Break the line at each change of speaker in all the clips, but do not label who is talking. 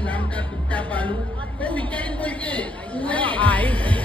નામ કા કુત્તા પાલू તો વિચારી બોલજે
आई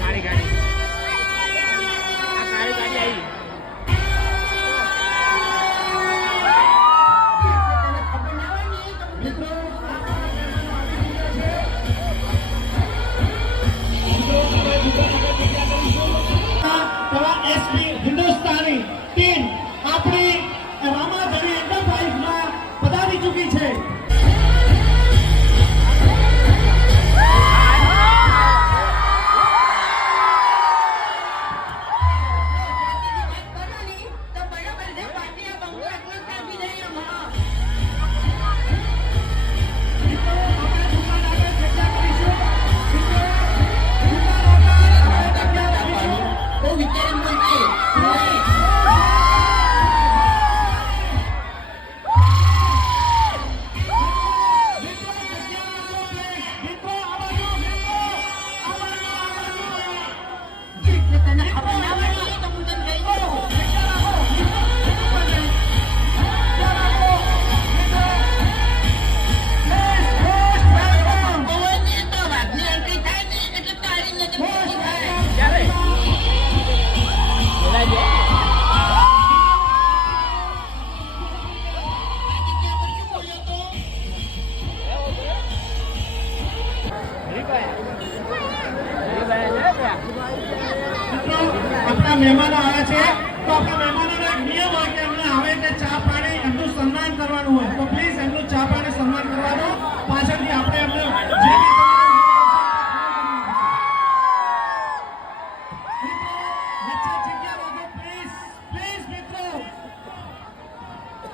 મહેમાનો આવ્યા છે તો આપણા મહેમાનોનો એક નિયમ હોય કે એમને આવે એટલે ચા પાણી એમનું સન્માન કરવાનું હોય. તો પ્લીઝ એમનું ચા પાણી સન્માન કરવાનું. પાછળથી આપણે એમને જે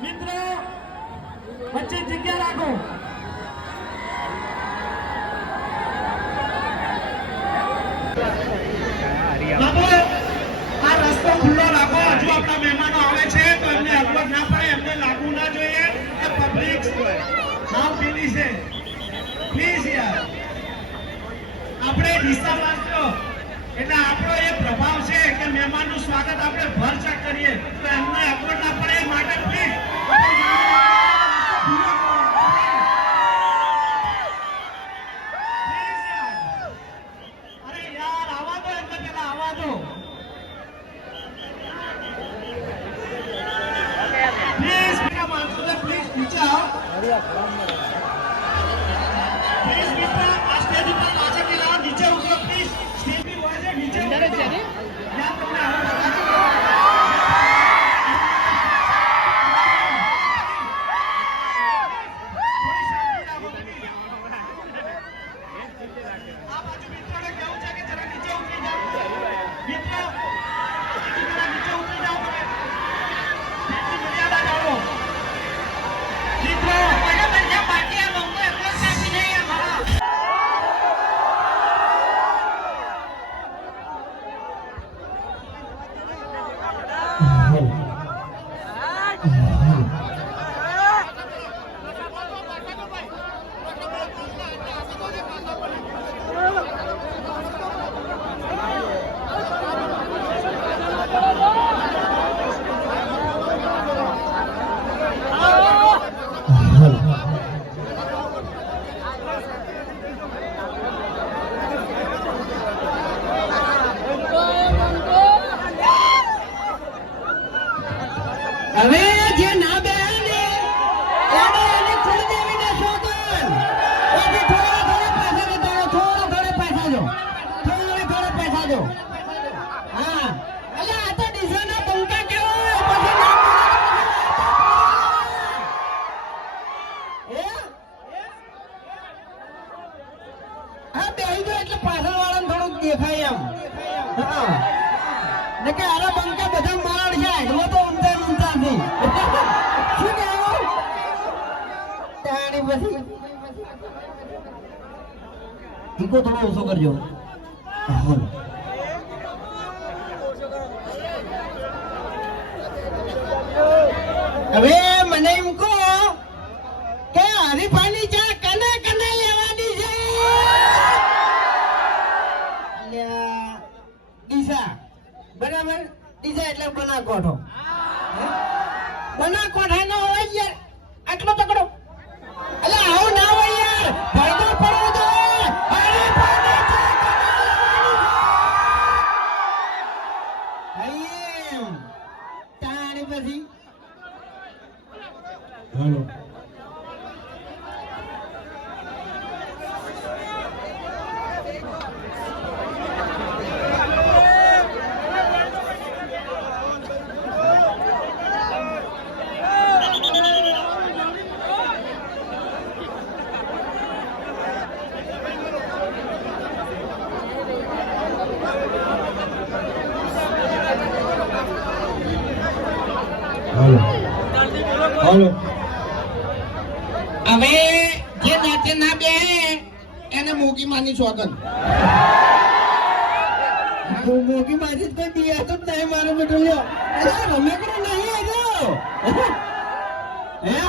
મિત્રો, જગ્યા રાખો આ રસ્તો ખુલ્લો રાખો હજુ આપણા મહેમાનો આવે છે તો એમને અગવડ ના પડે, એમને લાગુ ના જોઈએ કે પબ્લિક ખાવ પીધી છે. પ્લીઝ યાર. આપણે ડિસ્ટર્બ વાંચો એટલે આપણો એ પ્રભાવ છે કે મહેમાનનું સ્વાગત આપણે ભરચક કરીએ. તો એમને અગવડ ના પડે માટે પ્લીઝ
Yeah. દેખાય એમ. કે અરે બંકા બધા મારણ છે એમાં તો ઊંધા ઊંધા છે શું કહેવું તાણી પછી. ઈકો થોડો ઓછો કરજો. બોલો. હવે મને એમ કહો કે હરીફાની ચા બનાકોઠો બનાકોઠા નો હોય યાર. આટલો તકડો અલે આવું ના હોય યાર ભરતો પડવું તો અરે પડે છે, કમાલવાની છે. એમ. તાણી પછી હાલો હાલો હાલો
હવે જે નાચે ના બે એને મોગી માની સોગન
મોગી માજી તો દિયા તો નહીં મારો બેટો લ્યો. અરે રમેકડો નહીં આવ્યો હે?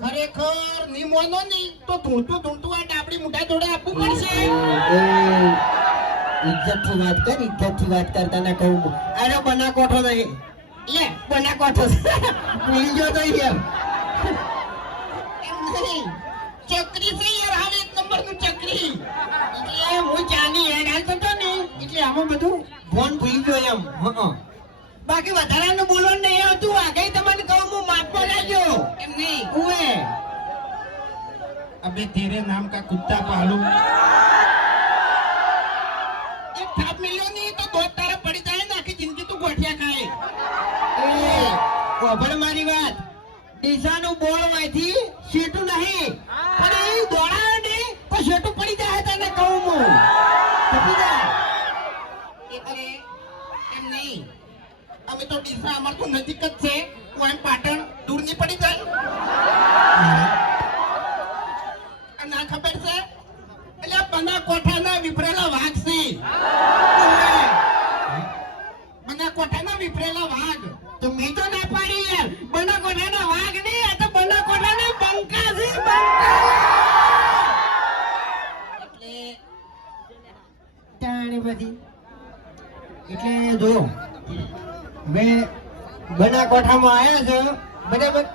ખરેખરની મોનો નહીં તો ધૂંટું ધૂંટું આ ડાબડી મુઠા જોડે આપવું પડશે.
ઇજ્જતથી વાત કર ઇજ્જતથી વાત કરતા ના કહું. અરે બના કોઠો નહીં. લે બના કોઠો ભૂલી ગયો તો યાર
એમ. નહીં. ચકરી છે યાર એક નંબરનું ચકરી
એટલે હું જાની હેડ હાલતો તો ને એટલે આમાં બધું ફોન ભૂલી ગયો એમ. બાકી વધારાનું બોલવાનું નહીં આવતું. આગળ તમને કહું હું માપમાં લાગ્યો.
એમ નહીં.
ઉએ
અબે તેરે નામ કા કુત્તા પાલું. એક થાપ મિલ્યો નહીં તો
ડીસાનું બોળમાંથી શેટું નહીં. પણ એ દોડાવે ને તો શેટું પડી જાય તને કહું હું. પતી જાય.
એટલે એમ નહીં. અમે તો ડીસા અમાર તો નજીક જ છે. હું એમ પાટણ દૂર નહીં પડી જાય. ના ખબર છે? એટલે બના કોઠાના વિફરેલા વાઘ છે. બના કોઠાના વિફરેલા વાઘ.
તો મેં તો ના પાડી યાર બના કોઠાના વાઘ નહીં આ તો બના કોઠાના બંકા છે બંકા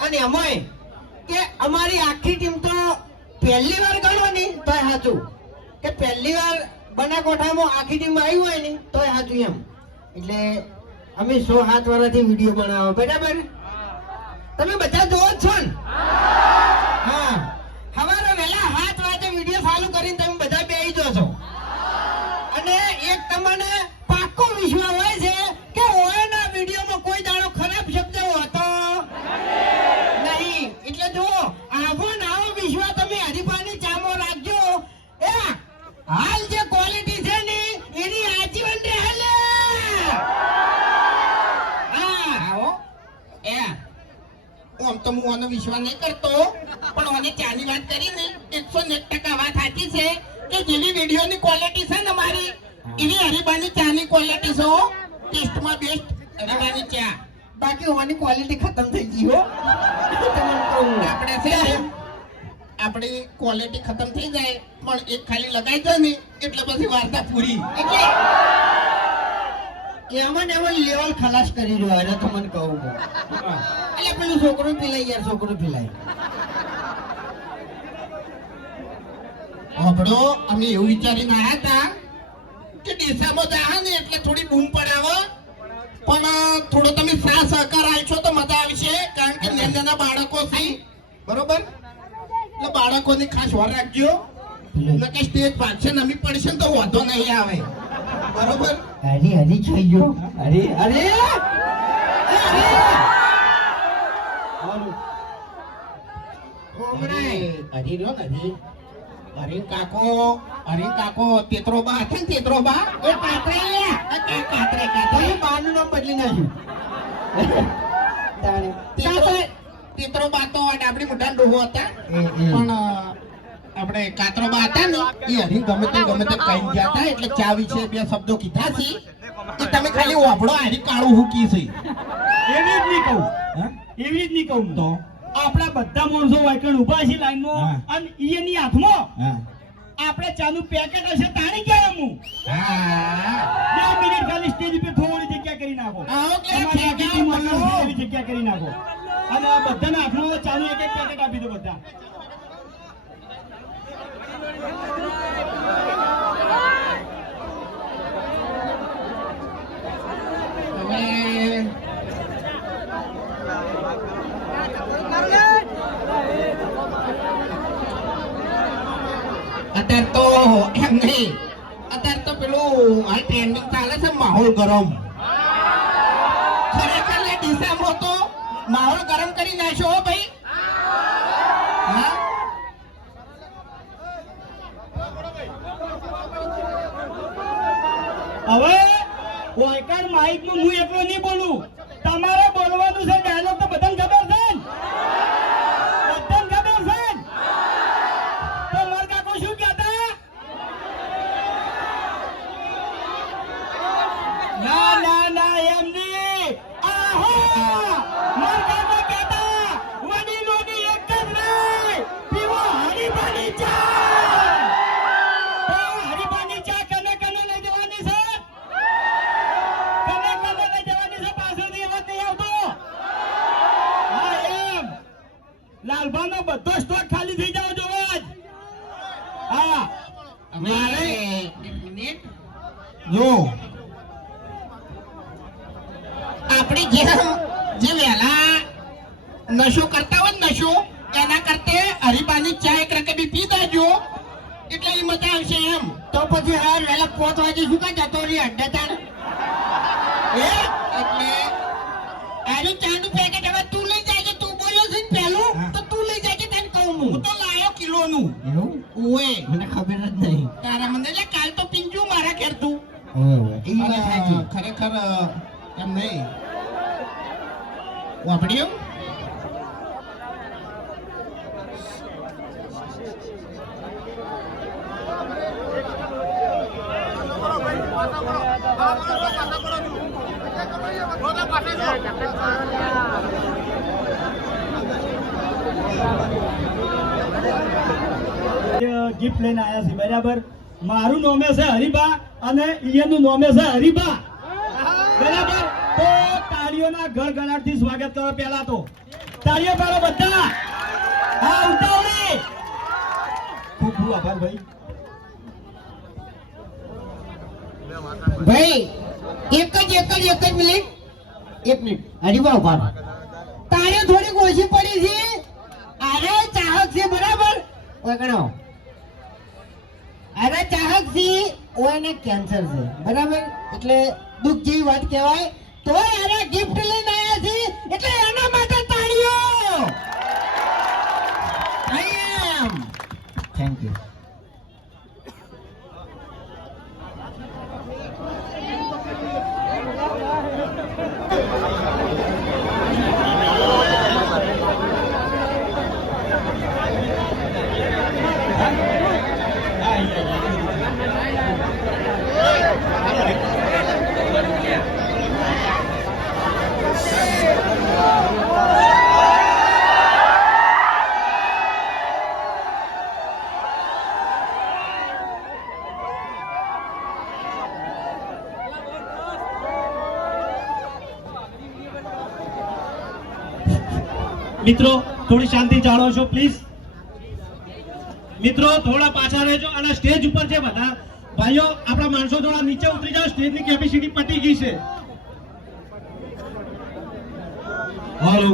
અને અમાય, કે અમારી આખી ટીમ તો પહેલી વાર ગણો ને તોય સાચું કે પહેલી વાર બના કોઠામાં આખી ટીમ આવી હોય ને, તોય સાચું એમ. એટલે અમે સો સાત વર્ષથી વીડિયો બનાવો બરાબર? તમે બધા જોવો જ છો ને? હા સવારે વહેલા સાત વાગે વીડિયો ચાલુ કરીને તમે બધા બેસી જો છો અને એક તમને પાક્કો વિશ્વાસ હોય છે કે ઓયના વિડીયોમાં કોઈ દાડો ખરાબ શબ્દ હોતો નહીં એટલે જો આવો ને આવો વિશ્વાસ તમે હરીફાની ચામો રાખજો એ હાલ જે ક્વોલિટી છે ને એની આજીવન રે હાલે હા
આવો એ આમ તો હું આનો વિશ્વાસ નહીં કરતો પણ આને ચાની વાત કરી ને એકસો ને એક ટકા વાત સાચી છે કે જેવી વિડીયોની ક્વોલિટી છે ને મારી હરીબાની ચાની ક્વોલિટી છે? ટેસ્ટમાં બેસ્ટ રવાની ચા
બાકી હોવાની ક્વોલિટી ખતમ થઈ ગઈ હો.
આપણે છે આપણી ક્વોલિટી ખતમ થઈ જાય પણ એક ખાલી લગાઈ જાય ને એટલે પછી વાર્તા પૂરી.
એમાં ને એમાં લેવલ ખલાસ કરી રહ્યો એને તો મને કહું. એટલે પેલું છોકરું પીલાય યાર છોકરું પીલાય.
આપણો અમે એવું વિચારીને આવ્યા હતા કે દિશામાં જાહે ને એટલે થોડી બૂમ પડાવો. પણ થોડો તમે સા સહકાર આવશો તો મજા આવશે કારણ કે નેન નાના બાળકો છે. બરોબર? એટલે બાળકોની ખાસ વાર રાખજો. એટલે કે સ્ટેજ પાછે નમી પડશે ને તો વાંધો નહીં આવે. બરોબર?
અરે અરે થઈ ગયો અરે અરે! અરે
હરી રહ્યો ને હરી કાકો અરે કાકો તેતરો બા હતા ને તેતરો બા
એ કાતરે લે
કાતરે કાતરે.
પછી બાનું નામ બદલી નાખ્યું. તાણે.
તેતરો તેતરો બા તો આ ડાબડી મોટા ડોહો હતા.
એ, એ.
પણ આપણે કાતરો બા હતા ને એ હરી ગમે તે ગમે તે કહી ગયા હતા એટલે ચા વિશે બે શબ્દો કીધા છે. કે તમે ખાલી વાપડો હરી કાળું હુકી છે.
એવી જ નહીં કહું. એવી જ નહીં કહું
તો?
આપણા બધા માણસો વાયકણ ઊભા છે લાઈનમાં. અને એની હાથમાં આપણે ચાનું પેકેટ હશે તાણી ગયા હું
હા.
બે મિનિટ ખાલી સ્ટેજ ઉપર થોડી જગ્યા કરી નાખો. જગ્યા કરી નાખો. અને આ બધાના હાથમાં ચાલુ એક એક પેકેટ આપી દો બધા
હવે અત્યારે તો એમ નહીં અત્યારે તો પેલું હાલ ટ્રેન્ડિંગ ચાલે છે માહોલ ગરમ. માહોલ ગરમ કરી નાખ્યો હો ભાઈ.
હવે હવે માઇકમાં હું એકલો નહીં બોલું. તમારે લાલભાનો બધો સ્ટોક ખાલી થઈ જાવ જોવો આજ. હા.
મારે જો. આપણે જે જે વહેલા નશો કરતા હોય ને નશો એના કરતે હરીબાની ચા એક રકબી પી દેજો. એટલે એ મજા આવશે એમ.
તો પછી હા વહેલા પોત વાગે શું કાં જતો રહી અડ્ડે તાણ.
એ એટલે એનું ચાનું પેકેટ હવે તું લઈ લાયો
એવું?
ઓએ.
મને ખબર જ નહીં.
તારા મને એટલે કાલ તો પિંજુ મારા ઘેર તું.
ઓવે. એ વાત
ખરેખર એમ નહીં. વાપડ્યું
ગિફ્ટ લઈને આવ્યા છે બરાબર? મારું નોમે છે હરિભા અને ઈયનનું નોમે છે હરિભા. બરાબર? તો તાળીઓના ગળગળાટથી સ્વાગત કરો પહેલા તો. તાળીઓ પાડો બધા. હા, ઉતાવળી. ખૂબ ખૂબ આભાર ભાઈ.
ભાઈ, એક જ એક જ એક જ મિનિટ. એક મિનિટ. હરિભા ઊભા તાળીઓ થોડીક ઓછી પડી છે. આરે ચાહક છે, બરાબર? ઓય કણો ચાહકજી ઓયને કેન્સર છે. બરાબર? એટલે દુઃખ જેવી વાત કહેવાય. તો અરે ગિફ્ટ લઈને આવ્યા છે. એટલે એના માટે તાળીઓ એમ થેન્ક યુ
મિત્રો, થોડી શાંતિ જાણો છો પ્લીઝ મિત્રો, થોડા પાછા રહેજો અને સ્ટેજ ઉપર છે બધા ભાઈઓ, આપણા માણસો થોડા નીચે ઉતરી જાઓ સ્ટેજની કેપેસિટી પતી ગઈ છે. હાલો.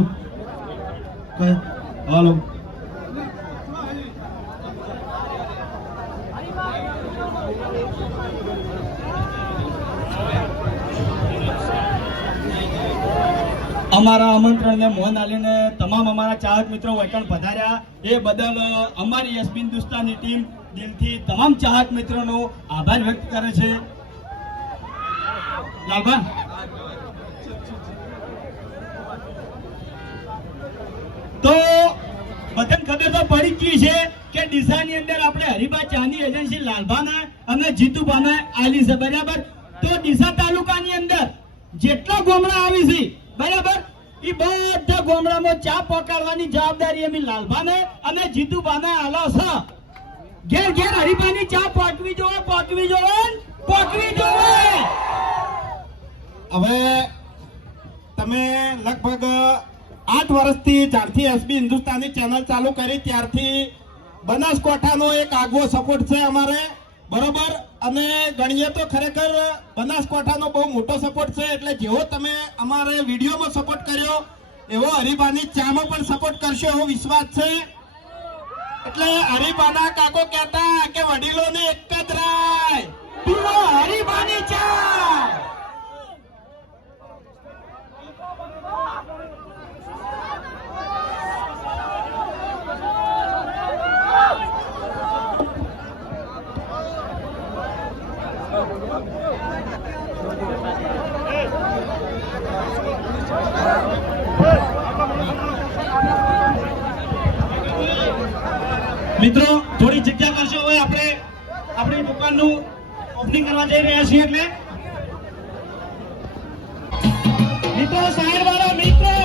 અમારા આમંત્રણને મોહન આલીને તમામ અમારા ચાહક મિત્રો વૈકણ પધાર્યા. એ બદલ અમારી યશબીન દુસ્તાની ટીમ દિલથી તમામ ચાહક મિત્રોનો આભાર વ્યક્ત કરે છે. તો વતન ખબર તો પડી ગઈ છે કે ડીસાની અંદર આપણે હરિભા ચાની એજન્સી લાલભાના અને જીતુભાના આલી છે, બરાબર? તો ડીસા તાલુકાની અંદર જેટલા ગોમડા આવી છે, બરાબર? એ બધા ગોમડામાં ચા પકાડવાની જવાબદારી અમે લાલભાને અને જીતુભાને આલો છે. ઘેર ઘેર હરિભાની ચા પકવી જોવે પકવી જોવે પકવી જોવે.
હવે તમે લગભગ આઠ વર્ષથી જ્યારથી એસબી હિન્દુસ્તાની ચેનલ ચાલુ કરી ત્યારથી બનાસકાંઠાનો એક આગવો સપોર્ટ છે અમારે. બરોબર? અને ગણીએ તો ખરેખર બનાસકાંઠાનો બહુ મોટો સપોર્ટ છે, એટલે જેવો તમે અમારે વિડીયોમાં સપોર્ટ કર્યો, એવો હરિભાની ચામાં પણ સપોર્ટ કરશો એવો વિશ્વાસ છે. એટલે હરિભાના કાકો કહેતા કે વડીલોને એક જ રાય પીવો હરિભાની ચા
મિત્રો, થોડી જગ્યા કરશો હવે આપણે આપણી દુકાનનું ઓપનિંગ કરવા જઈ રહ્યા છીએ એટલે. મિત્રો સાહેબ વાળા, મિત્રો!